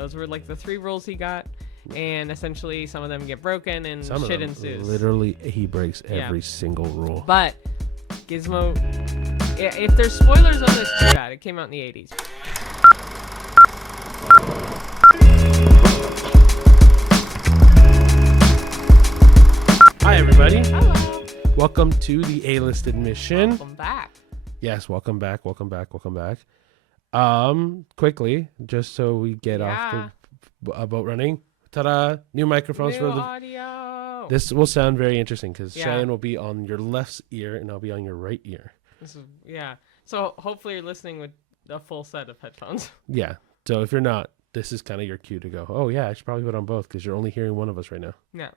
Those were like the 3 rules he got. And essentially some of them get broken and Some shit of them, ensues. literally, he breaks every single rule. But Gizmo, if there's spoilers on this, too bad. It came out in the 80s. Hi, everybody. Hello. Welcome to the A-List Admission. Welcome back. Yes, welcome back. Quickly, just so we get off the boat running. Ta-da! New microphones for the audio. This will sound very interesting because Cheyenne will be on your left ear and I'll be on your right ear. So hopefully you're listening with a full set of headphones. Yeah. So if you're not, this is kind of your cue to go, oh yeah, I should probably put on both because you're only hearing one of us right now. Yeah.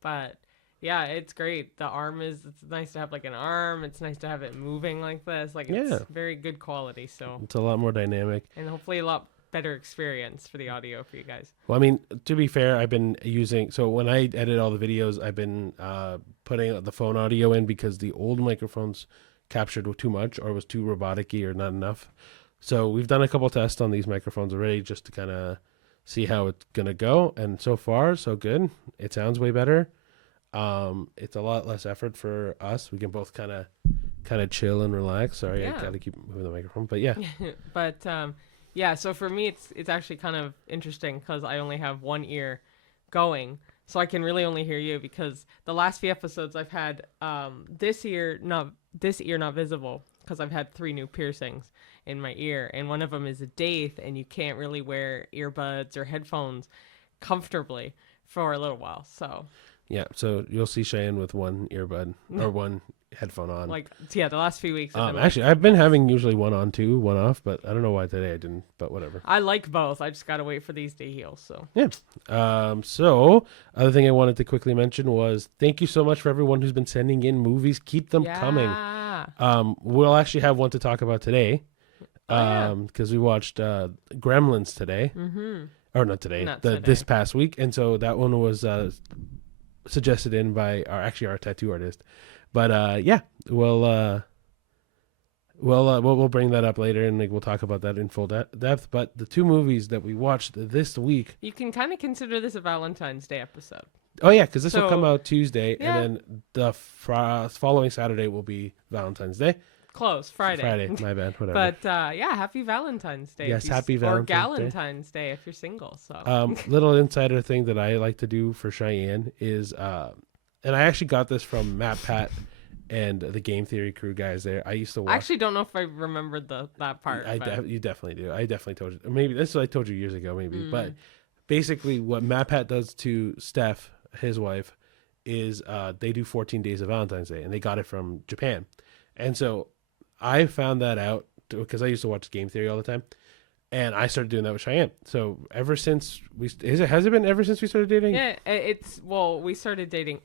But yeah, it's great. It's nice to have like an arm. It's nice to have it moving like this. Like it's very good quality. So it's a lot more dynamic. And hopefully a lot better experience for the audio for you guys. Well, I mean, to be fair, I've been using, so when I edit all the videos, I've been putting the phone audio in because the old microphones captured too much or was too robotic-y or not enough. So we've done a couple tests on these microphones already just to kind of see how it's going to go. And so far, so good. It sounds way better. It's a lot less effort for us. We can both kind of chill and relax. Sorry, I got to keep moving the microphone, but yeah. But yeah, so for me, it's actually kind of interesting because I only have one ear going, so I can really only hear you because the last few episodes I've had this ear not visible because I've had 3 new piercings in my ear, and one of them is a daith, and you can't really wear earbuds or headphones comfortably for a little while. So yeah, so you'll see Cheyenne with one earbud or one headphone on. The last few weeks. Actually, I've been having usually one on too, one off, but I don't know why today I didn't, but whatever. I like both. I just got to wait for these to heal, so. Yeah. So, other thing I wanted to quickly mention was thank you so much for everyone who's been sending in movies. Keep them coming. We'll actually have one to talk about today because we watched Gremlins today. Mm-hmm. Or not today, this past week. And so that one was suggested in by our tattoo artist. But we'll bring that up later, and we'll talk about that in full depth. But the 2 movies that we watched this week, you can kind of consider this a Valentine's Day episode. Oh yeah, because this will come out Tuesday, and then the following Saturday will be Valentine's Day. Close Friday. My bad. Whatever. But Happy Valentine's Day. Yes, Happy Valentine's Day. Or Galentine's Day if you're single. So little insider thing that I like to do for Cheyenne is and I actually got this from Matt, Pat, and the Game Theory crew guys there. I used to watch. I actually don't know if I remembered that part. You definitely do. I definitely told you. Maybe this is what I told you years ago, maybe. But basically what Matt, Pat does to Steph, his wife, is they do 14 days of Valentine's Day, and they got it from Japan. And so I found that out because I used to watch Game Theory all the time. And I started doing that with Cheyenne. So ever since has it been ever since we started dating? Yeah, we started dating.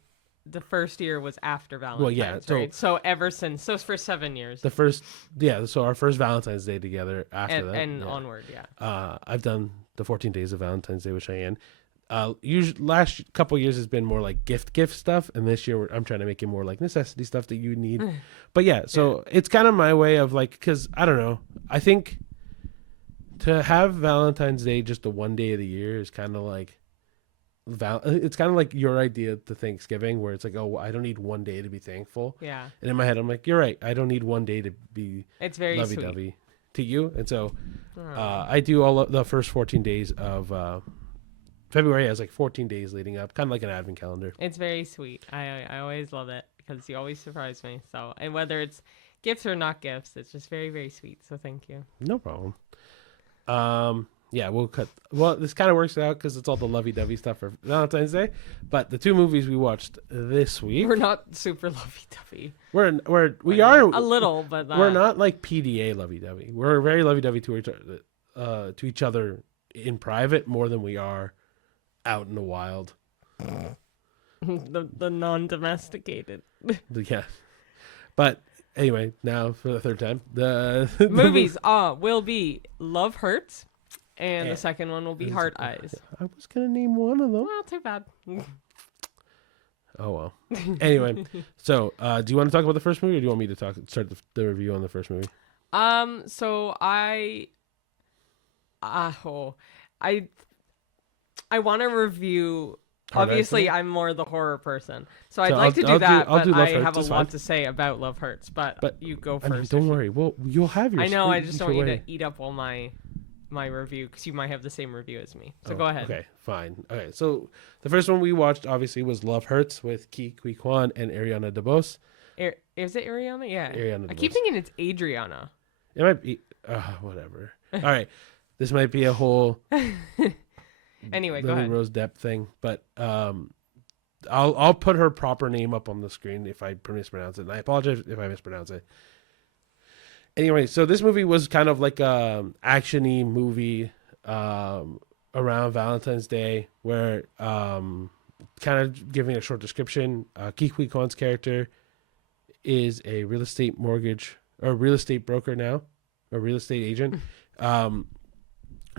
The first year was after Valentine's. Well, yeah. Right? So ever since, so it's for 7 years. So our first Valentine's Day together after that. And onward, yeah. I've done the 14 days of Valentine's Day with Cheyenne. Usually last couple years has been more like gift stuff. And this year I'm trying to make it more like necessity stuff that you need. But yeah, so it's kind of my way of because I don't know. I think to have Valentine's Day just the one day of the year is kind of like, it's kind of like your idea to Thanksgiving where it's like, oh, I don't need one day to be thankful. Yeah. And in my head, I'm like, you're right. I don't need one day to be lovey-dovey to you. And so I do all of the first 14 days of February has 14 days leading up, kind of like an advent calendar. It's very sweet. I always love it because you always surprise me. So, and whether it's gifts or not gifts, it's just very, very sweet. So thank you. No problem. Yeah, we'll cut. Well, this kind of works out because it's all the lovey-dovey stuff for Valentine's Day. But the 2 movies we watched this week, we're not super lovey-dovey. We are a little, but we're not like PDA lovey-dovey. We're very lovey-dovey to each other in private more than we are out in the wild. the non-domesticated. Yeah, but anyway, now for the 3rd time, the movies will be Love Hurts. And the second one will be Heart Eyes. I was going to name one of them. Well, too bad. Oh, well. Anyway, so do you want to talk about the first movie or do you want me to start the review on the first movie? So I I want to review. Hard Obviously, Eyes? I'm more the horror person, so I'd So like to do that. I'll But do Love I Hurts. have a It's lot fine. to say about Love Hurts. But But you go I mean, first. don't worry. Well, you'll have your. I know. I just don't want you way. to eat up all my review because you might have the same review as me. So Oh, go ahead. Okay, fine. Okay, so the first one we watched obviously was Love Hurts with Ki Kui Kwan and Ariana DeBose. Is it Ariana? Yeah. Ariana I keep DeBose. thinking it's Adriana. It might be. Whatever. All right, this might be a whole Anyway, go Lily ahead. Rose Depp thing, but I'll put her proper name up on the screen if I mispronounce it, and I apologize if I mispronounce it. Anyway, so this movie was kind of like a action-y movie around Valentine's Day, where kind of giving a short description, Ki Kui Kwan's character is a real estate broker now, a real estate agent,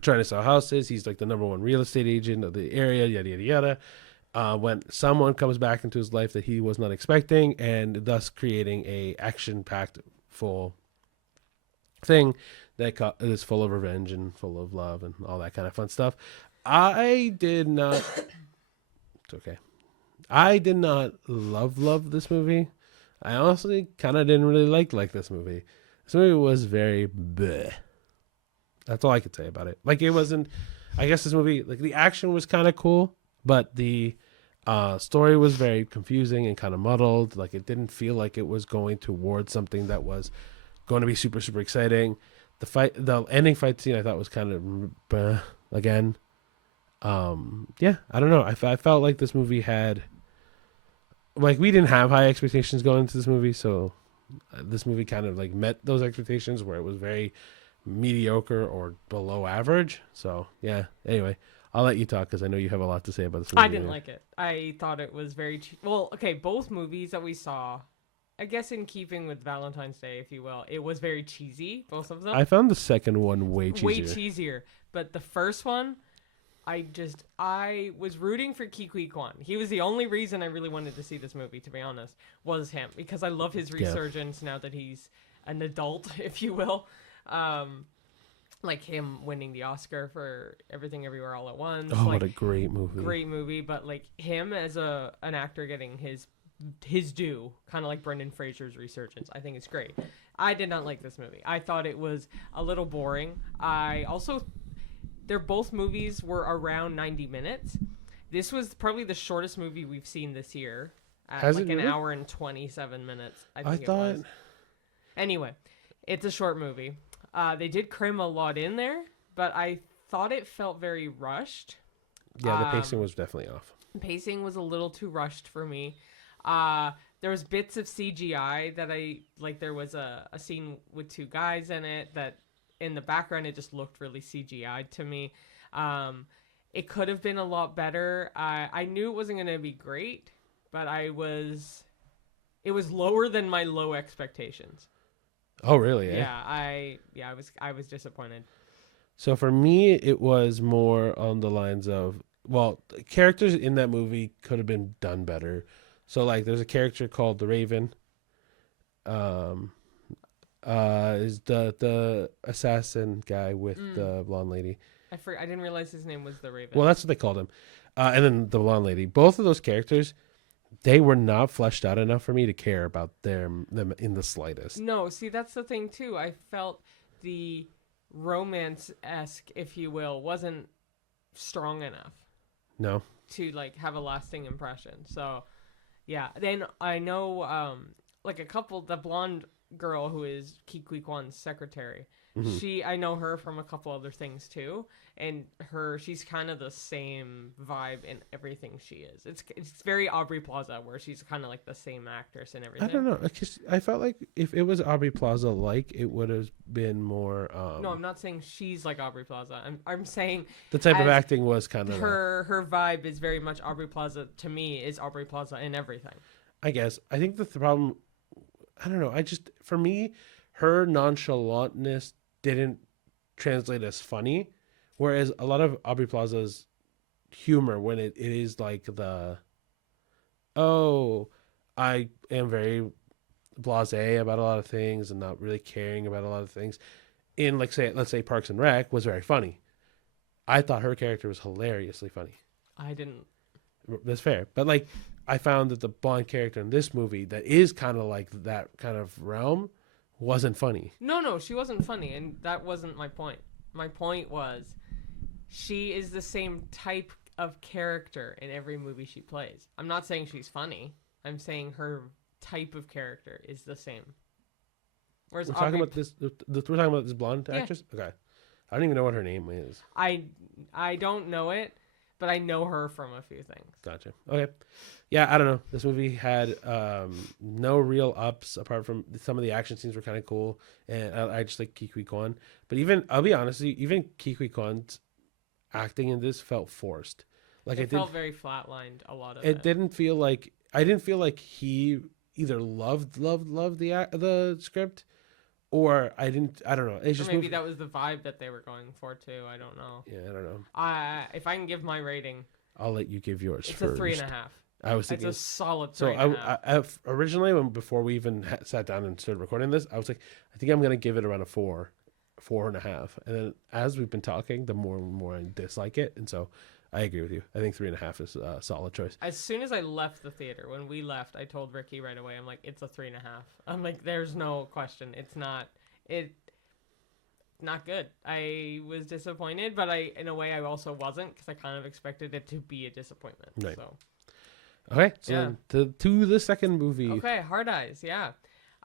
trying to sell houses. He's like the number one real estate agent of the area, yada yada yada. When someone comes back into his life that he was not expecting, and thus creating a action-packed full thing that is full of revenge and full of love and all that kind of fun stuff. I did not. It's okay. I did not love this movie. I honestly kind of didn't really like this movie. This movie was very bleh. That's all I could say about it. Like, it wasn't. I guess this movie, like, the action was kind of cool, but the story was very confusing and kind of muddled. Like, it didn't feel like it was going towards something that was going to be super, super exciting. The ending fight scene I thought was kind of again. Yeah, I don't know. I felt like this movie had, like, we didn't have high expectations going into this movie, so this movie kind of like met those expectations where it was very mediocre or below average. So yeah. Anyway, I'll let you talk because I know you have a lot to say about this movie. I didn't like it. I thought it was very well. Okay, both movies that we saw, I guess in keeping with Valentine's Day, if you will, it was very cheesy. Both of them. I found the second one way cheesier. Way cheesier. But the first one, I was rooting for Ki Kui Kwan. He was the only reason I really wanted to see this movie, to be honest, was him. Because I love his resurgence now that he's an adult, if you will. Like him winning the Oscar for Everything Everywhere All at Once. Oh, like, what a great movie. Great movie, but like him as an actor getting his due, kind of like Brendan Fraser's resurgence. I think it's great. I did not like this movie. I thought it was a little boring. They're both movies were around 90 minutes. This was probably the shortest movie we've seen this year. At like an hour and 27 minutes, I think it was. Anyway, it's a short movie. They did cram a lot in there, but I thought it felt very rushed. Yeah, the pacing was definitely off. Pacing was a little too rushed for me. There was bits of CGI that I like. There was a scene with two guys in it that in the background it just looked really CGI'd to me. It could have been a lot better. I knew it wasn't going to be great, but it was lower than my low expectations. Oh, really? Eh? Yeah, I was disappointed. So for me, it was more on the lines of, well, the characters in that movie could have been done better. So like, there's a character called the Raven. Is the assassin guy with the blonde lady. I didn't realize his name was the Raven. Well, that's what they called him. And then the blonde lady. Both of those characters, they were not fleshed out enough for me to care about them in the slightest. No, see, that's the thing too. I felt the romance-esque, if you will, wasn't strong enough. No. To like have a lasting impression. So, yeah. Then I know, like a couple, the blonde girl who is Ki Kui Kwan's secretary. Mm-hmm. I know her from a couple other things too, and she's kind of the same vibe in everything she is. It's very Aubrey Plaza, where she's kind of like the same actress and everything. I don't know. I felt like if it was Aubrey Plaza, like it would have been more. No, I'm not saying she's like Aubrey Plaza. I'm saying the type of acting was kind of her vibe is very much Aubrey Plaza. To me, is Aubrey Plaza in everything. I guess. I think the problem. I don't know. For me, her nonchalantness didn't translate as funny, whereas a lot of Aubrey Plaza's humor, when it is like I am very blasé about a lot of things and not really caring about a lot of things, in let's say Parks and Rec was very funny. I thought her character was hilariously funny. I didn't. That's fair. But like, I found that the Bond character in this movie that is kind of like that kind of realm wasn't funny. No, she wasn't funny, and that wasn't my point. My point was, she is the same type of character in every movie she plays. I'm not saying she's funny. I'm saying her type of character is the same. Whereas We're talking about this. We're talking about this blonde actress. Okay, I don't even know what her name is. I don't know it, but I know her from a few things. Gotcha. Okay. Yeah, I don't know. This movie had no real ups apart from some of the action scenes were kind of cool, and I just like Ke Huy Quan. But even I'll be honest, with you, even Ke Huy Quan's acting in this felt forced. Like It felt very flatlined. A lot of it didn't feel like I didn't feel like he either loved the script, or I don't know. It's just maybe that was the vibe that they were going for too. I don't know. Yeah, I don't know. If I can give my rating, I'll let you give yours it's first. a 3.5. I was thinking it's a solid 3.5. So I originally, before we even sat down and started recording this, I was like, I think I'm gonna give it around a 4.5. And then as we've been talking, the more and more I dislike it, and so I agree with you. I think 3.5 is a solid choice. As soon as I left the theater, when we left, I told Ricky right away. I'm like, it's a 3.5. I'm like, there's no question. It's not. Not good. I was disappointed, but in a way I also wasn't, because I kind of expected it to be a disappointment. Right. So. Okay, so to the second movie. Okay, Hard Eyes, yeah.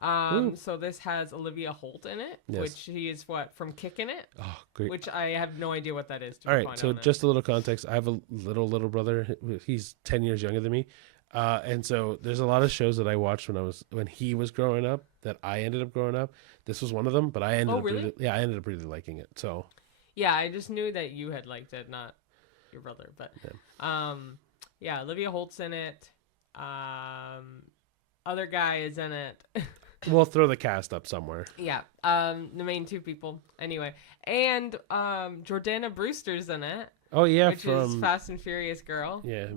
So this has Olivia Holt in it, which she is from Kickin' It. Oh, great. Which I have no idea what that is. All right, so just a little context. I have a little brother. He's 10 years younger than me. And so there's a lot of shows that I watched when he was growing up that I ended up growing up. This was one of them, but I ended I ended up really liking it. So yeah, I just knew that you had liked it, not your brother. But yeah, Olivia Holt's in it. Other guy is in it. We'll throw the cast up somewhere. Yeah, the main two people anyway, and Jordana Brewster's in it. Oh yeah, which is Fast and Furious girl. Yeah,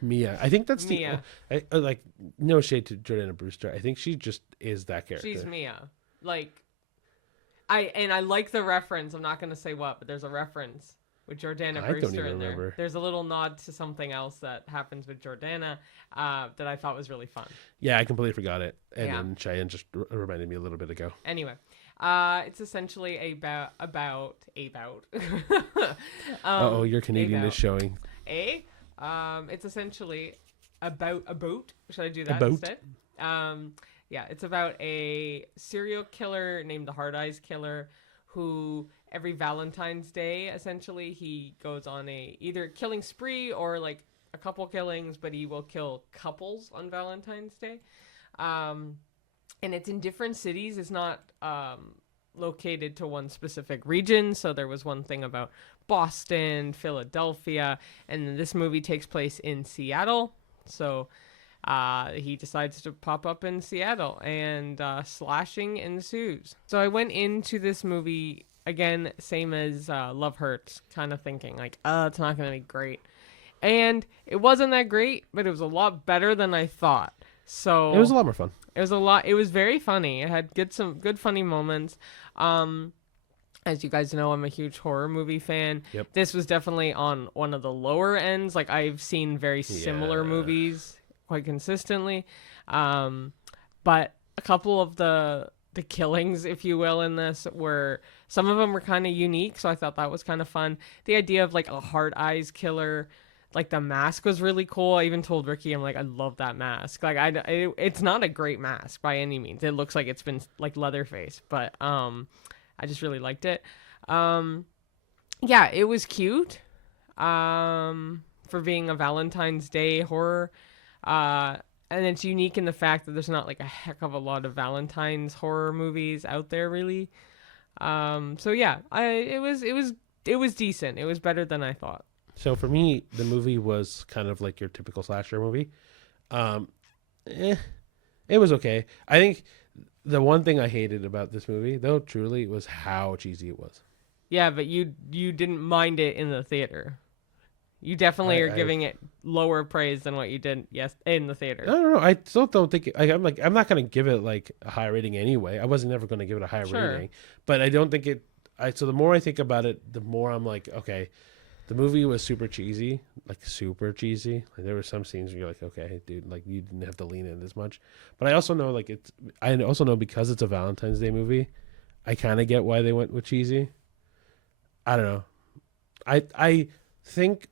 Mia. I think that's Mia. Like, no shade to Jordana Brewster. I think she just is that character. She's Mia. Like, I like the reference. I'm not gonna say what, but there's a reference with Jordana Brewster in there. There's a little nod to something else that happens with Jordana that I thought was really fun. Yeah, I completely forgot it, and then Cheyenne just reminded me a little bit ago. Anyway. It's essentially about your Canadian is showing. It's essentially about a boat. Should I do that a boat? Instead? Yeah, it's about a serial killer named the Hard Eyes Killer, who every Valentine's Day, essentially, he goes on either killing spree or like a couple killings, but he will kill couples on Valentine's Day. And it's in different cities. It's not located to one specific region. So there was one thing about Boston, Philadelphia, and then this movie takes place in Seattle. So he decides to pop up in Seattle, and slashing ensues. So I went into this movie, again, same as Love Hurts, kind of thinking like, it's not going to be great. And it wasn't that great, but it was a lot better than I thought. So it was a lot more fun. It was very funny. It had some good funny moments. As you guys know, I'm a huge horror movie fan. Yep. This was definitely on one of the lower ends. Like, I've seen very similar movies quite consistently. But a couple of the killings, if you will, in this some of them were kind of unique. So I thought that was kind of fun. The idea of like a Hard Eyes killer, like the mask was really cool. I even told Ricky, I'm like, I love that mask. Like, it's not a great mask by any means. It looks like it's been like Leatherface, but I just really liked it. Yeah, it was cute. For being a Valentine's Day horror. And it's unique in the fact that there's not like a heck of a lot of Valentine's horror movies out there, really. So yeah, it was decent. It was better than I thought. So for me, the movie was kind of like your typical slasher movie. It was okay. I think the one thing I hated about this movie, though, truly, was how cheesy it was. Yeah, but you didn't mind it in the theater. You definitely are giving it lower praise than what you did in the theater. No. I still don't think I'm not going to give it like a high rating anyway. I wasn't never going to give it a high rating, but I don't think it. So the more I think about it, the more I'm like, okay, The movie was super cheesy, like super cheesy. Like there were some scenes where you're like, okay, dude, like you didn't have to lean in as much. But I also know like I also know because it's a Valentine's Day movie, I kind of get why they went with cheesy. I don't know. I think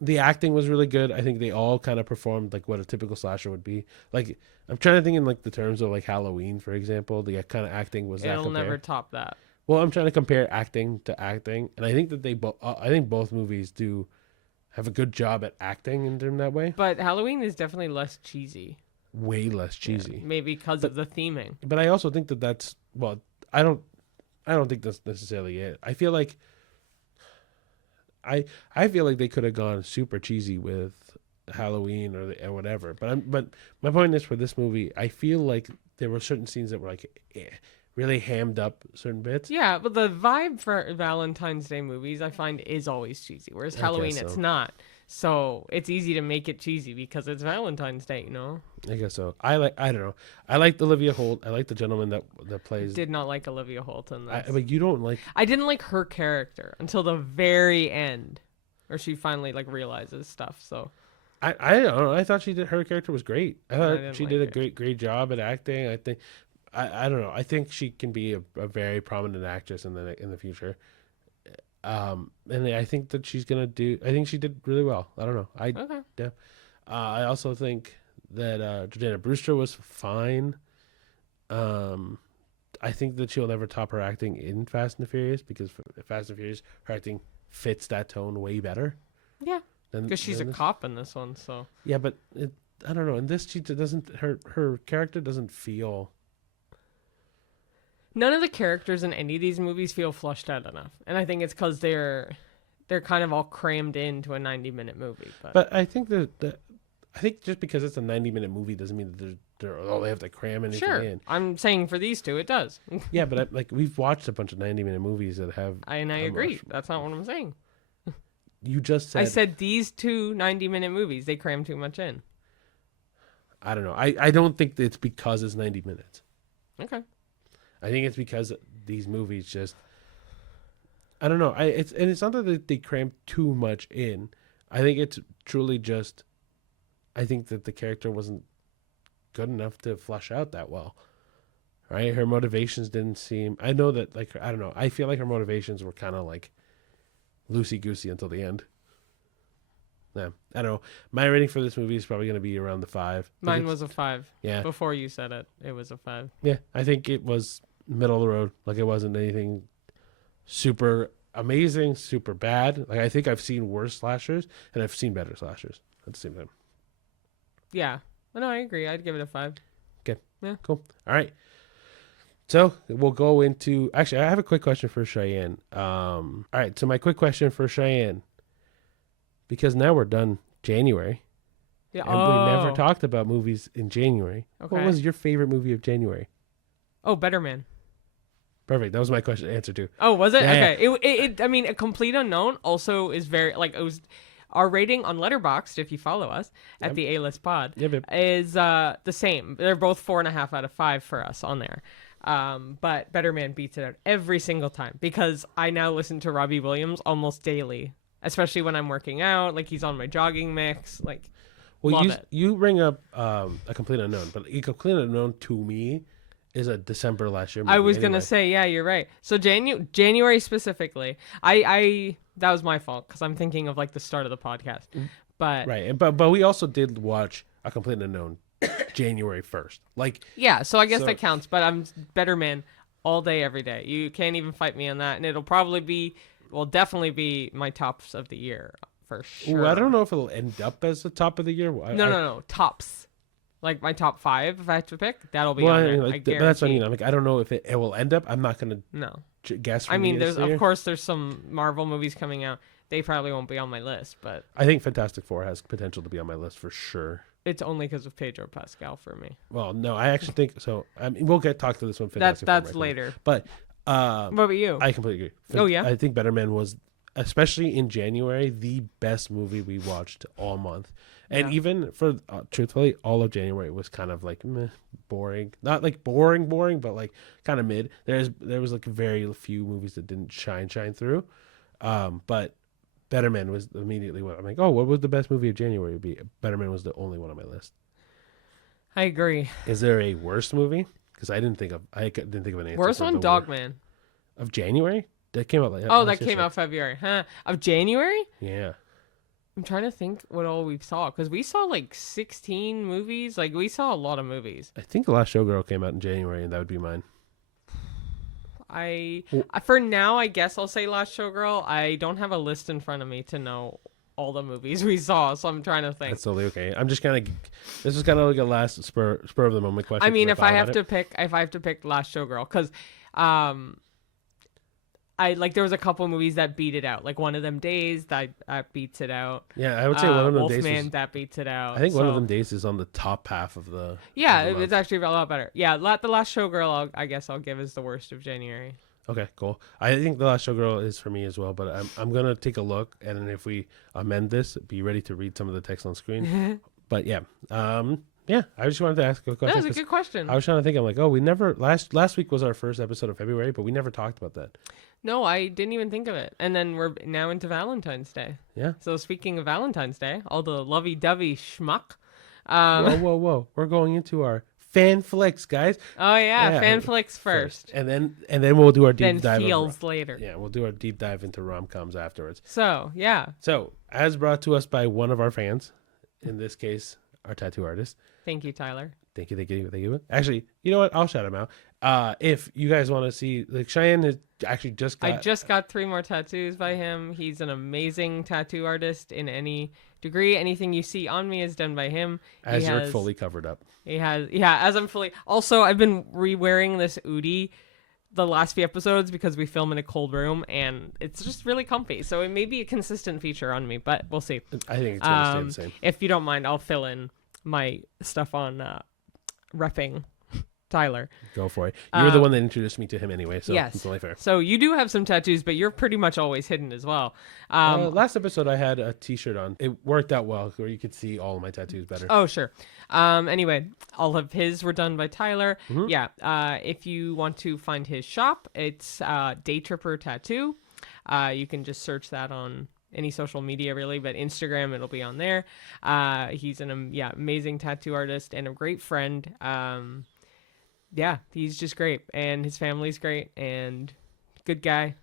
the acting was really good. I think they all kind of performed like what a typical slasher would be. Like I'm trying to think in like the terms of like Halloween, for example. The kind of acting was that It'll compare? never top that. Well, I'm trying to compare acting to acting, and I think that they both. I think both movies do have a good job at acting in that way. But Halloween is definitely less cheesy. Way less cheesy. Yeah, maybe because of the theming. But I also think that that's well. I don't think that's necessarily it. I feel like. I feel like they could have gone super cheesy with Halloween or whatever. But my point is for this movie, I feel like there were certain scenes that were like really hammed up certain bits. Yeah, but the vibe for Valentine's Day movies I find is always cheesy, whereas Halloween it's not. So it's easy to make it cheesy because it's Valentine's Day, you know? I guess so. I don't know. I liked Olivia Holt. I like the gentleman that plays. Did not like Olivia Holt in this. But you don't like. I didn't like her character until the very end, where she finally like realizes stuff. So I don't know. I thought her character was great. I thought she did a great job at acting. I think I don't know. I think she can be a very prominent actress in the future. And I think that she's gonna do. I think she did really well. I don't know. okay. Yeah. I also think that Jordana Brewster was fine. I think that she'll never top her acting in Fast and the Furious because Fast and Furious, her acting fits that tone way better. Yeah. Because she's a cop in this one, so. Yeah, but I don't know. In this, she doesn't. Her character doesn't feel. None of the characters in any of these movies feel fleshed out enough, and I think it's because they're kind of all crammed into a 90-minute movie. But I think I think just because it's a 90-minute movie doesn't mean that they have to cram anything in. I'm saying for these two, it does. Yeah, but we've watched a bunch of 90-minute movies that have. And I agree. That's not what I'm saying. You just said. I said these two 90-minute movies, they cram too much in. I don't know. I don't think it's because it's 90 minutes. Okay. I think it's because these movies just. I don't know. It's not that they cram too much in. I think it's truly just. I think that the character wasn't good enough to flesh out that well. Right? Her motivations didn't seem. I know that I don't know. I feel like her motivations were kind of like loosey goosey until the end. Yeah, I don't know. My rating for this movie is probably going to be around the 5. Mine was a 5. Yeah. Before you said it, it was a 5. Yeah, I think it was middle of the road. Like it wasn't anything super amazing, super bad. Like I think I've seen worse slashers and I've seen better slashers at the same time. Yeah. No, I agree. I'd give it a 5. Okay. Yeah. Cool. All right. So we'll go into. Actually, I have a quick question for Cheyenne. All right. So my quick question for Cheyenne, because now we're done January. Yeah. And we never talked about movies in January. Okay. What was your favorite movie of January? Oh, Better Man. Perfect. That was my answer too. Oh, was it? Yeah, okay. It. I mean, A Complete Unknown also is very like it was. Our rating on Letterboxd, if you follow us at the A-List Pod, is the same. They're both 4.5 out of 5 for us on there. But Better Man beats it out every single time because I now listen to Robbie Williams almost daily, especially when I'm working out. Like he's on my jogging mix. Like, love it. You bring up A Complete Unknown, but A Complete Unknown to me is a December last year movie. I was gonna say, yeah, you're right. So January specifically, I that was my fault because I'm thinking of like the start of the podcast, but right, but we also did watch A Complete Unknown January 1st. Like yeah, so I guess that counts. But I'm Better Man all day, every day. You can't even fight me on that, and it'll definitely be my tops of the year for sure. Ooh, I don't know if it'll end up as the top of the year. No, tops. Like my top 5, if I have to pick, that'll be on there. I guarantee. That's what I mean. I'm like, I don't know if it will end up. I'm not gonna guess. I mean, there's some Marvel movies coming out. They probably won't be on my list, but I think Fantastic Four has potential to be on my list for sure. It's only because of Pedro Pascal for me. Well, no, I actually think so. I mean, we'll talk to this one. That's later. But what about you? I completely agree. Oh yeah, I think Better Man was, especially in January, the best movie we watched all month. And even for, truthfully, all of January was kind of like meh, boring. Not like boring, but like kind of mid. There was like very few movies that didn't shine through. But Better Man was immediately what I'm like. Oh, what was the best movie of January? Would be Better Man was the only one on my list. I agree. Is there a worst movie? Because I didn't think of an answer. Worst one, Dogman. Of January. That came out like that came out February, huh? Of January? Yeah. I'm trying to think what all we saw because we saw like 16 movies. Like we saw a lot of movies. I think The Last Showgirl came out in January, and that would be mine. For now, I guess I'll say Last Showgirl. I don't have a list in front of me to know all the movies we saw, so I'm trying to think. That's totally okay. I'm just kind of. This is kind of like a last spur of the moment question. I mean, if I have to pick Last Showgirl, because there was a couple movies that beat it out. Like One of Them Days that beats it out. Yeah, I would say One of Them Days. Wolfman that beats it out. I think One of Them Days is on the top half of the. Yeah, it's actually a lot better. Yeah, The Last Showgirl, I guess I'll give as the worst of January. Okay, cool. I think The Last Showgirl is for me as well, but I'm gonna take a look, and then if we amend this, be ready to read some of the text on screen. But yeah, yeah. I just wanted to ask a question. That was a good question. I was trying to think. I'm like, oh, we never last week was our first episode of February, but we never talked about that. No, I didn't even think of it. And then we're now into Valentine's Day. Yeah. So speaking of Valentine's Day, all the lovey-dovey schmuck. Whoa! We're going into our fan flicks, guys. Oh yeah, fan flicks first. And then we'll do our deep dive. Then feels later. Yeah, we'll do our deep dive into rom-coms afterwards. So yeah. So as brought to us by one of our fans, in this case, our tattoo artist. Thank you, Tyler. Thank you. Actually, you know what? I'll shout him out. If you guys want to see, like Cheyenne has actually just got. I just got 3 more tattoos by him. He's an amazing tattoo artist in any degree. Anything you see on me is done by him. As you're fully covered up. He has, as I'm fully. Also, I've been re-wearing this Udi the last few episodes because we film in a cold room and it's just really comfy. So it may be a consistent feature on me, but we'll see. I think it's going to stay the same. If you don't mind, I'll fill in my stuff on repping Tyler. Go for it. You were the one that introduced me to him anyway, so yes. It's only fair. So you do have some tattoos, but you're pretty much always hidden as well. Last episode I had a t-shirt on. It worked out well where you could see all of my tattoos better. Oh, sure. Anyway, all of his were done by Tyler. Mm-hmm. Yeah. If you want to find his shop, it's Day Tripper Tattoo. You can just search that on any social media really, but Instagram, it'll be on there. He's an amazing tattoo artist and a great friend. Yeah, he's just great, and his family's great, and good guy.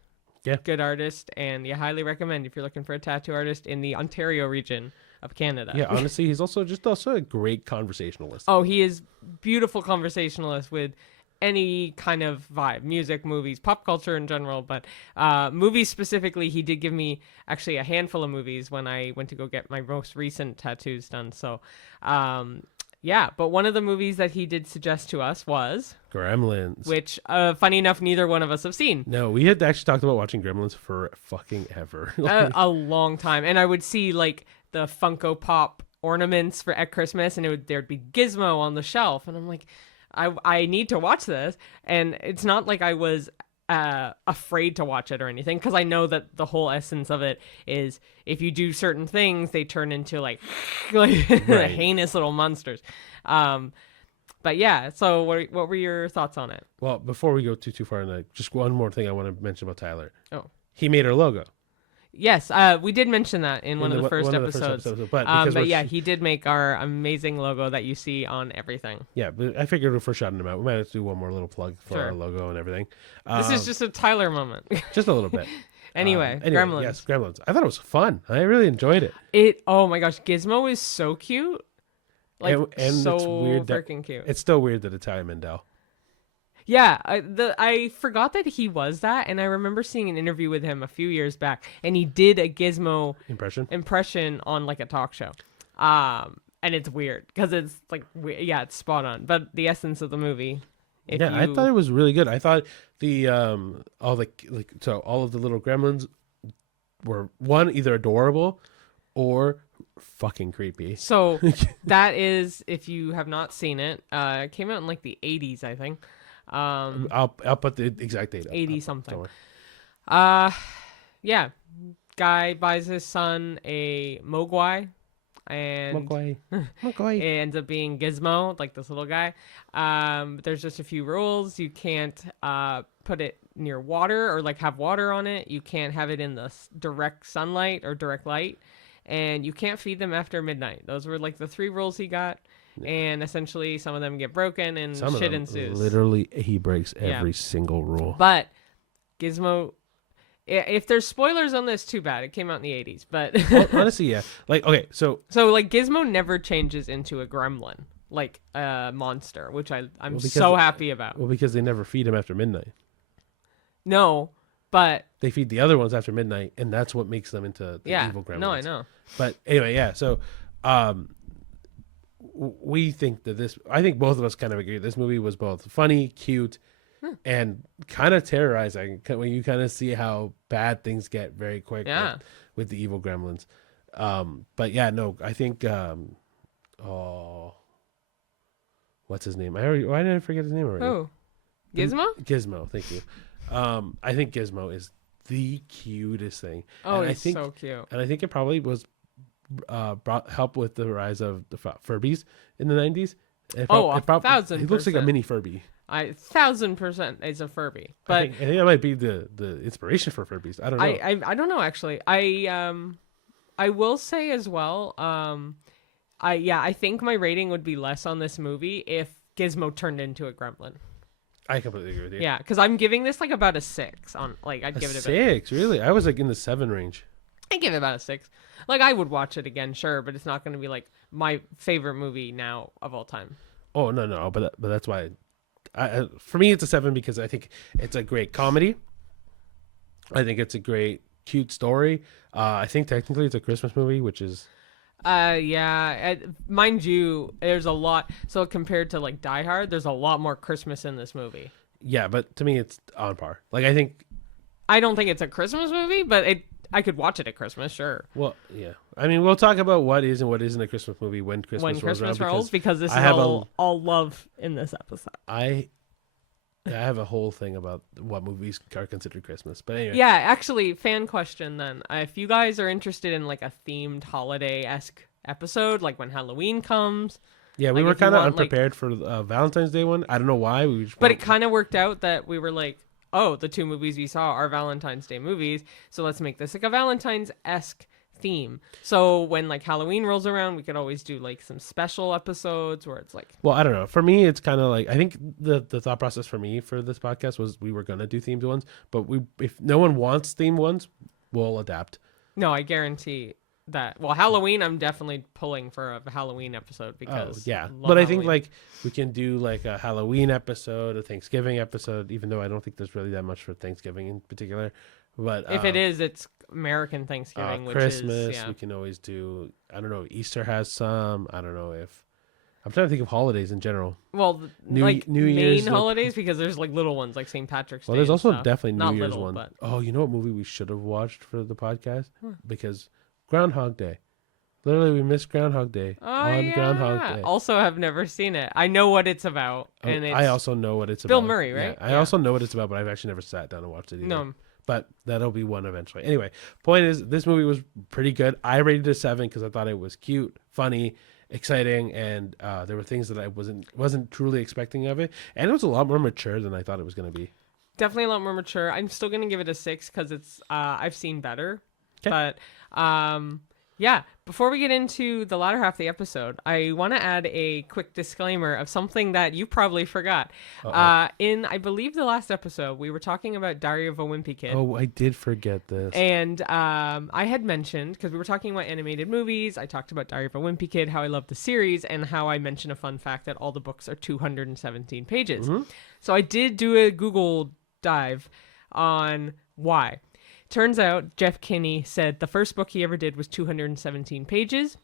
Yeah. Good artist, and highly recommend if you're looking for a tattoo artist in the Ontario region of Canada. Yeah, honestly, he's also a great conversationalist. Oh, he is beautiful conversationalist with any kind of vibe, music, movies, pop culture in general, but movies specifically, he did give me actually a handful of movies when I went to go get my most recent tattoos done. So, yeah, but one of the movies that he did suggest to us was Gremlins, which, funny enough, neither one of us have seen. No, we had actually talked about watching Gremlins for fucking ever. A long time. And I would see like the Funko Pop ornaments at Christmas, and there'd be Gizmo on the shelf, and I'm like, I need to watch this. And it's not like I was afraid to watch it or anything, because I know that the whole essence of it is if you do certain things, they turn into like right. heinous little monsters. But yeah, so what were your thoughts on it? Well, before we go too far in that, just one more thing I want to mention about Tyler. Oh, he made our logo. Yes, we did mention that in one of the first episodes. But yeah, he did make our amazing logo that you see on everything. Yeah, but I figured for shouting him out, we might have to do one more little plug for our logo and everything. This is just a Tyler moment. Just a little bit. Anyway, Gremlins. Yes, Gremlins. I thought it was fun. I really enjoyed it. Oh my gosh, Gizmo is so cute. Like, and so it's weird freaking cute. It's still weird that it's Howie Mandel. Yeah, I forgot that he was that, and I remember seeing an interview with him a few years back, and he did a Gizmo impression on like a talk show, and it's weird because it's like it's spot on, but the essence of the movie. I thought it was really good. I thought the all of the little gremlins were either adorable or fucking creepy. So that is, if you have not seen it, it came out in like the 80s, I think. I'll put the exact date up. 80 something. Yeah. Guy buys his son a Mogwai, and Mogwai. it ends up being Gizmo, like this little guy. There's just a few rules. You can't put it near water or like have water on it. You can't have it in the direct sunlight or direct light, and you can't feed them after midnight. Those were like the 3 rules he got. And essentially some of them get broken and Some shit of them, ensues. literally, he breaks every single rule. But Gizmo, if there's spoilers on this, too bad. It came out in the 80s, but Honestly, yeah. Like, okay, so like Gizmo never changes into a gremlin, like a monster, which I'm so happy about. Well, because they never feed him after midnight. No, but They feed the other ones after midnight, and that's what makes them into the evil gremlins. No, I know. But anyway, yeah. So, we think that I think both of us kind of agree. This movie was both funny, cute, and kind of terrorizing when you kind of see how bad things get very quick with the evil gremlins. But yeah, no, I think, what's his name? Why did I forget his name already? Oh, Gizmo? Gizmo, thank you. I think Gizmo is the cutest thing. Oh, and he's so cute. And I think it probably was help with the rise of the Furbies in the 90s. 1,000%. He looks like a mini Furby. 1,000% is a Furby. But I think that might be the inspiration for Furbies. I don't know. I don't know actually. I will say as well. I think my rating would be less on this movie if Gizmo turned into a gremlin. I completely agree with you. Yeah, because I'm giving this like about a 6 on like I'd give it a 6. Really, I was like in the 7 range. I give it about a 6. Like I would watch it again, sure, but it's not going to be like my favorite movie now of all time. Oh no, but that's why. For me, it's a 7 because I think it's a great comedy. I think it's a great cute story. I think technically it's a Christmas movie, which is. Mind you, there's a lot. So compared to like Die Hard, there's a lot more Christmas in this movie. Yeah, but to me, it's on par. Like I don't think it's a Christmas movie, but I could watch it at Christmas, sure. Well, yeah. I mean, we'll talk about what is and what isn't a Christmas movie when Christmas rolls because this is all love in this episode. I have a whole thing about what movies are considered Christmas, but anyway. Yeah, actually, fan question then. If you guys are interested in like a themed holiday-esque episode, like when Halloween comes. Yeah, we were kind of unprepared for Valentine's Day one. I don't know why. But it kind of worked out that we were like, oh, the 2 movies we saw are Valentine's Day movies, so let's make this like a Valentine's-esque theme. So when like Halloween rolls around, we could always do like some special episodes where it's like. Well, I don't know. For me, it's kind of like I think the thought process for me for this podcast was we were gonna do themed ones, but if no one wants themed ones, we'll adapt. No, I guarantee that. Well, Halloween, I'm definitely pulling for a Halloween episode because but Halloween. I think like we can do like a Halloween episode, a Thanksgiving episode, even though I don't think there's really that much for Thanksgiving in particular. But if it is, it's American Thanksgiving, which Christmas. is We can always do. I don't know. Easter has some. I don't know if. I'm trying to think of holidays in general. Well, New main Year's holidays because there's like little ones like St. Patrick's Day. Well, there's also stuff. definitely Not New Year's little, one. But. Oh, you know what movie we should have watched for the podcast? Because Groundhog Day. Literally, we missed Groundhog Day on Groundhog Day. Also, have never seen it. I know what it's about, and I also know what it's Bill about. Murray, right? Yeah, I also know what it's about, but I've actually never sat down and watched it either. No. But that'll be one eventually. Anyway, point is, this movie was pretty good. I rated it a 7 because I thought it was cute, funny, exciting, and there were things that I wasn't truly expecting of it, and it was a lot more mature than I thought it was going to be. Definitely a lot more mature. I'm still gonna give it a 6 because it's I've seen better. But yeah, before we get into the latter half of the episode, I want to add a quick disclaimer of something that you probably forgot. In, I believe, the last episode, we were talking about Diary of a Wimpy Kid. Oh, I did forget this. And I had mentioned, because we were talking about animated movies, I talked about Diary of a Wimpy Kid, how I love the series, and how I mentioned a fun fact that all the books are 217 pages. Mm-hmm. So I did do a Google dive on why. Turns out Jeff Kinney said the first book he ever did was 217 pages,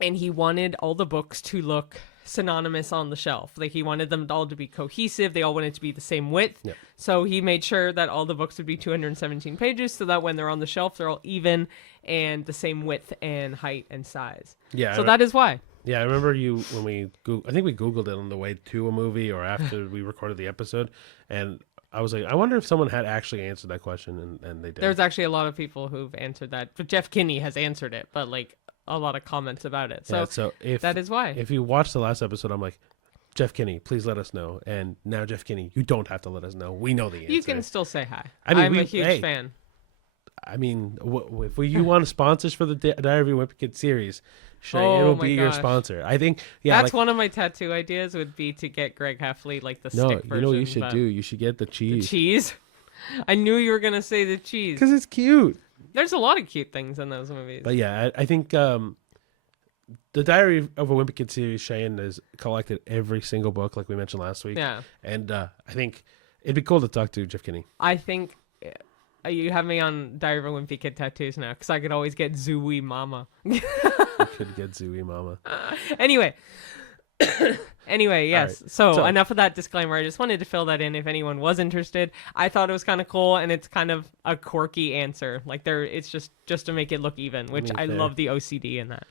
and he wanted all the books to look synonymous on the shelf. Like, he wanted them all to be cohesive. They all wanted to be the same width. Yep. So he made sure that all the books would be 217 pages so that when they're on the shelf, they're all even and the same width and height and size. Yeah. So that is why. Yeah, I remember when we I think we Googled it on the way to a movie or after we recorded the episode, and I was like, I wonder if someone had actually answered that question, and they did. There's actually a lot of people who've answered that. But Jeff Kinney has answered it, but like a lot of comments about it. So, yeah, so if that is why. If you watch the last episode, I'm like, Jeff Kinney, please let us know. And now, Jeff Kinney, you don't have to let us know. We know the answer. You can still say hi. I mean, I'm a huge fan. I mean, if you want sponsors for the Diary of a Wimpy Kid series, Cheyenne will be your sponsor. I think, that's one of my tattoo ideas would be to get Greg Heffley like the stick version. No, you know what you should do? You should get the cheese. The cheese? I knew you were going to say the cheese. Because it's cute. There's a lot of cute things in those movies. But yeah, I think the Diary of a Wimpy Kid series, Cheyenne has collected every single book like we mentioned last week. Yeah. And I think it'd be cool to talk to Jeff Kinney. I think you have me on Diary of a Wimpy Kid tattoos now because I could always get Zooey Mama. You could get Zooey Mama. Anyway, yes. Right. So enough of that disclaimer. I just wanted to fill that in if anyone was interested. I thought it was kind of cool, and it's kind of a quirky answer. Like it's just to make it look even, which I love the OCD in that.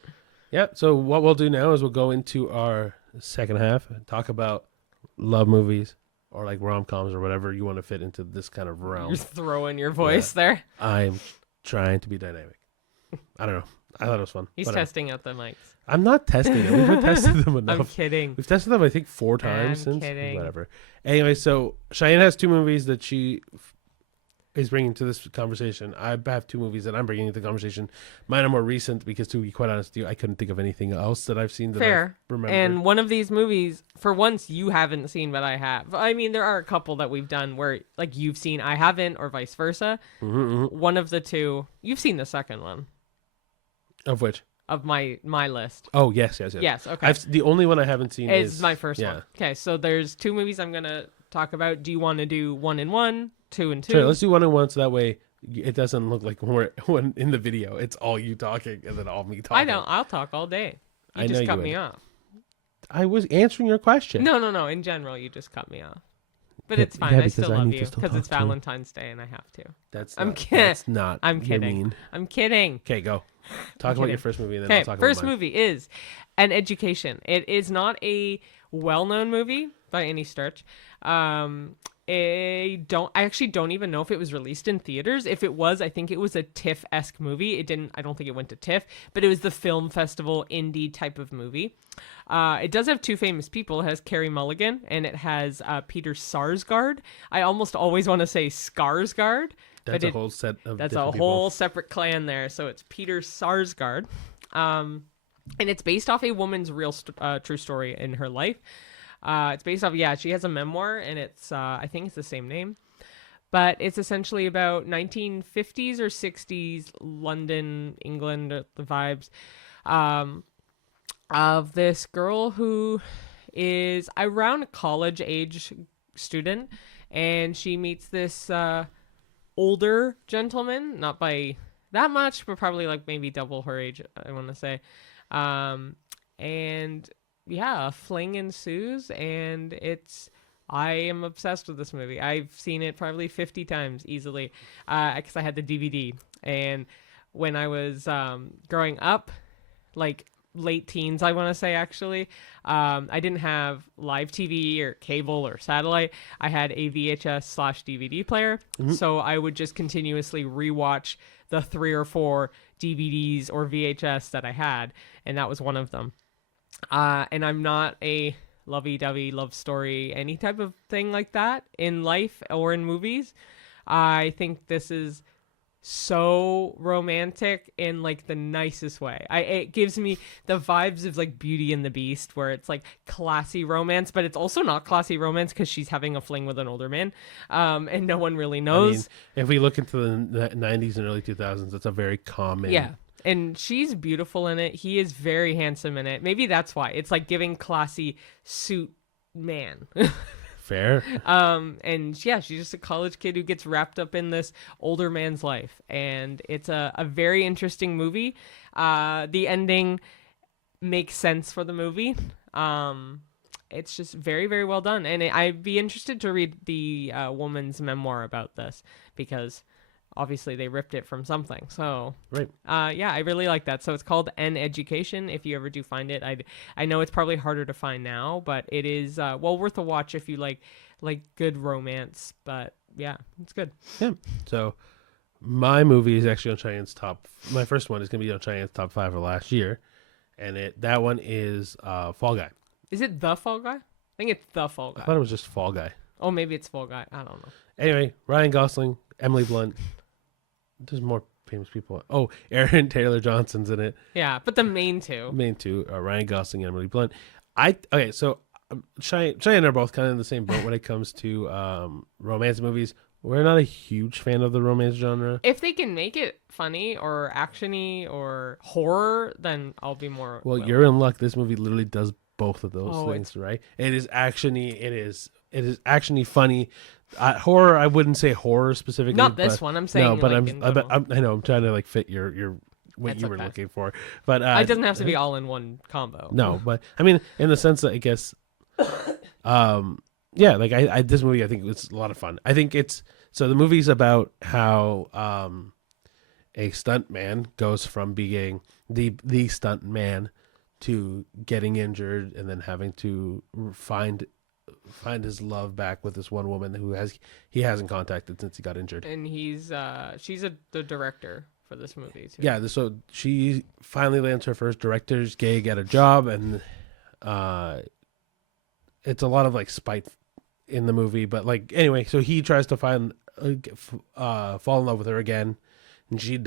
Yeah. So what we'll do now is we'll go into our second half and talk about love movies or like rom-coms or whatever you want to fit into this kind of realm. You're throwing your voice there. I'm trying to be dynamic. I don't know. I thought it was fun. He's testing out the mics. I'm not testing them. We've tested them enough. I'm kidding. We've tested them, I think, 4 times since. Kidding. Whatever. Anyway, so Cheyenne has 2 movies that she is bringing to this conversation. I have 2 movies that I'm bringing into the conversation. Mine are more recent because, to be quite honest with you, I couldn't think of anything else that I've seen that I remember. And one of these movies, for once, you haven't seen, but I have. I mean, there are a couple that we've done where, like, you've seen, I haven't, or vice versa. Mm-hmm. One of the 2, you've seen the second one. Of which? Of my list. Oh, yes. Yes, okay. The only one I haven't seen is my first one. Okay, so there's 2 movies I'm going to talk about. Do you want to do 1 and 1, 2 and 2? Sure, let's do 1 and 1 so that way it doesn't look like when in the video it's all you talking and then all me talking. I don't. I'll talk all day. You just cut me off. I was answering your question. No. In general, you just cut me off. But it's fine. I still love you because it's Valentine's Day and I have to. I'm kidding. That's not. I'm kidding. Mean. I'm kidding. Okay, go. Talk about your first movie, and then I'll talk about first movie is An Education. It is not a well-known movie by any stretch. I actually don't even know if it was released in theaters. If it was, I think it was a TIFF-esque movie. I don't think it went to TIFF, but it was the film festival indie type of movie. It does have 2 famous people. It has Carey Mulligan and it has Peter Sarsgaard. I almost always want to say Skarsgård. That's a whole set of That's a whole separate clan there. So it's Peter Sarsgaard. And it's based off a woman's real true story in her life. It's based off, she has a memoir, and it's, I think it's the same name, but it's essentially about 1950s or 60s London, England, the vibes, of this girl who is around a college age student, and she meets this, older gentleman, not by that much, but probably like maybe double her age, I want to say, and a fling ensues, and I am obsessed with this movie. I've seen it probably 50 times easily, because I had the DVD, and when I was growing up, like late teens, I want to say actually, I didn't have live TV or cable or satellite. I had a VHS/DVD player, so I would just continuously rewatch the 3 or 4 DVDs or VHS that I had, and that was one of them. And I'm not a lovey-dovey love story, any type of thing like that in life or in movies. I think this is so romantic in like the nicest way. It gives me the vibes of like Beauty and the Beast, where it's like classy romance, but it's also not classy romance because she's having a fling with an older man, and no one really knows. I mean, if we look into the 90s and early 2000s, it's a very common. Yeah. And she's beautiful in it. He is very handsome in it. Maybe that's why. It's like giving classy suit man. Fair. And she's just a college kid who gets wrapped up in this older man's life. And it's a very interesting movie. The ending makes sense for the movie. It's just very, very well done. And I'd be interested to read the woman's memoir about this because obviously they ripped it from something. So right. I really like that. So it's called An Education. If you ever do find it, I know it's probably harder to find now, but it is worth a watch if you like good romance. But yeah, it's good. Yeah. So my movie is actually on Cheyenne's top. My first one is gonna be on Cheyenne's top 5 of last year, and that one is Fall Guy. Is it The Fall Guy? think it's the Fall I Guy. thought it was just Fall Guy. Oh, maybe it's Fall Guy. I don't know. Anyway, Ryan Gosling, Emily Blunt. There's more famous people. Oh, Aaron Taylor Johnson's in it. Yeah, but the main two. Main two are Ryan Gosling and Emily Blunt. So Cheyenne and I are both kind of in the same boat when it comes to romance movies. We're not a huge fan of the romance genre. If they can make it funny or actiony or horror, then I'll be more. Well, willing. you're in luck. This movie literally does both of those Oh, things, right? It is actiony. It is actiony, funny. Horror. I wouldn't say horror specifically. Not this one. I'm saying no, but like, I know. I'm trying to like fit your what That's you were okay. looking for, but it doesn't have to be all in one combo. No, but I mean, in the sense that I guess, yeah, like I this movie I think was a lot of fun. I think so the movie's about how a stunt man goes from being the stunt man to getting injured and then having to find his love back with this one woman who he hasn't contacted since he got injured. And she's the director for this movie too. Yeah, so she finally lands her first director's gig at a job, and it's a lot of like spite in the movie. But like anyway, so he tries to fall in love with her again, and she